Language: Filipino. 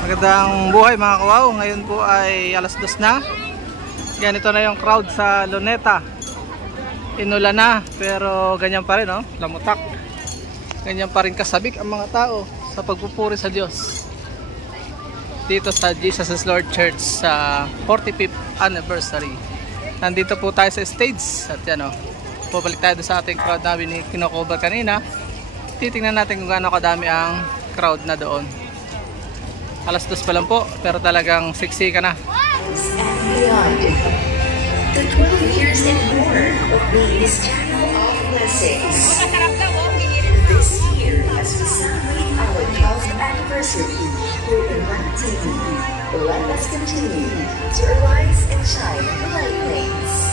Magandang buhay mga kawaw. Ngayon po ay alas 2 na. Ganito na yung crowd sa Luneta. Inulan na pero ganyan pa rin, oh, lamutak. Ganyan pa rin kasabik ang mga tao sa pagpupuri sa Diyos dito sa Jesus is Lord Church sa 45th anniversary. Nandito po tayo sa stage at yan, oh, pabalik tayo sa ating crowd na kinocover kanina. Titingnan natin kung gaano kadami ang crowd na doon. Alas 2 pa lang po, pero talagang siksi ka na. The 12 years and more of these channel of blessings. This year, as we celebrate our 12th anniversary with Ignite TV, let us continue to arise and shine brightly.